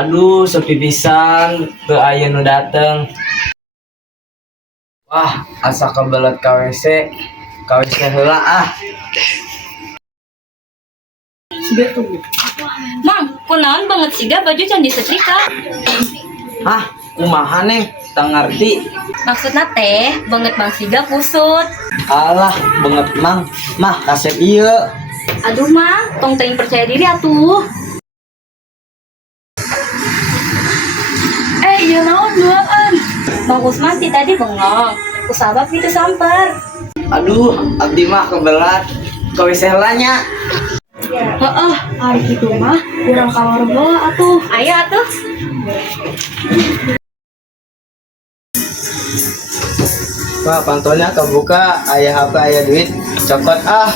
Aduh, sepi pisan teu aya nu dateng. Wah, asa kebelet KWC. KWC heula ah. Mang, kunaon banget siga baju can disetrika. Hah, kumaha neng? Tak ngerti. Maksudna teh, banget Mang siga kusut. Alah, banget mang. Mah, kasep ieu. Aduh Mang, tong teuing percaya diri atuh. Iya naon duaan. Mang Usman ti tadi bengong. Kusabab gitu samper. Aduh, abdi mah kebelet. KWC heula nya. Heeh, hari kitu mah urang ka warung heula atuh. Aya atuh. Wah, pantolnya kebuka, aya HP, aya duit. Cokot ah.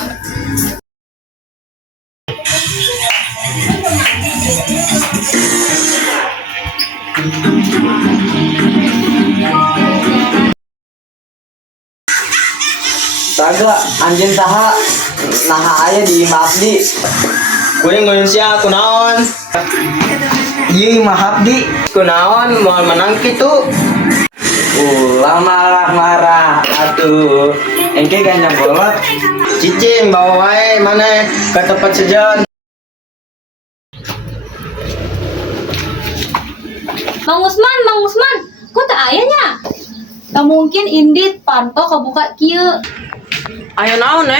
Saga, anjeun saha? Naha aya di Mahapdi. Kuring ngoyon sia kunaon? Ieu Mahapdi. Kunaon moal menang kitu? Ulah marah-marah atuh. Engke ganjang bolot. Cicing bawa wae maneh ke tempat sejen. Mang Usman, kok tak ayahnya? Gak mungkin Indit panto kebuka kieu. Ayo naon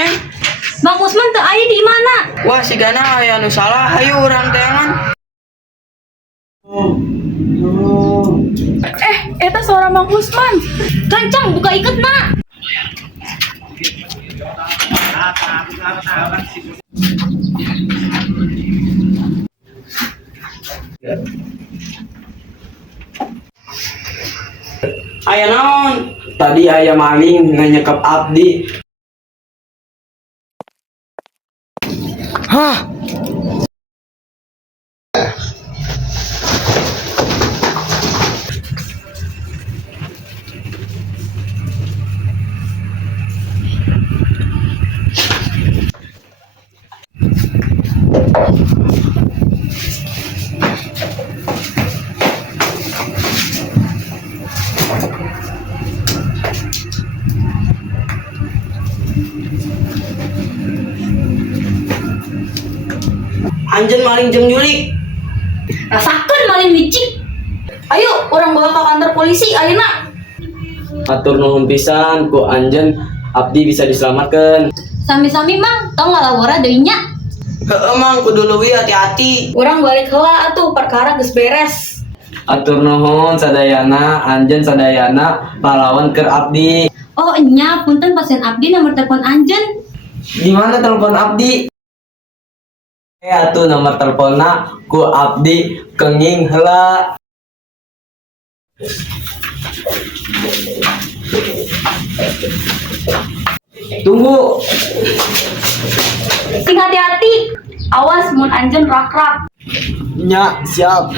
Mang Usman tak ayah di mana? Wah si Gana aya nu salah hayu urang teangan. Eta suara Mang Usman. Kancang buka iketna. Aya naon? Tadi aya maling nganyekep abdi. Hah? Anjeun maling jeung julik. Rasakeun maling licik. Ayo, orang bawa ke kantor polisi ayeuna. Atur nuhun pisan ku anjeun abdi bisa diselamatkan. Sami-sami Mang, tong ngalawara deui nya. Heeh mang kudu leuwih hati-hati. Urang balik heula atuh perkara geus beres. Atur nuhun sadayana, anjeun sadayana pahlawan keur abdi. Oh nya, punten pasien abdi nomor telepon anjeun. Di mana telepon abdi? Atuh nomor teleponna ku abdi kenging heula. Tunggu. Sing hati-hati. Awas mun anjeun rak-rak. Nya, siap.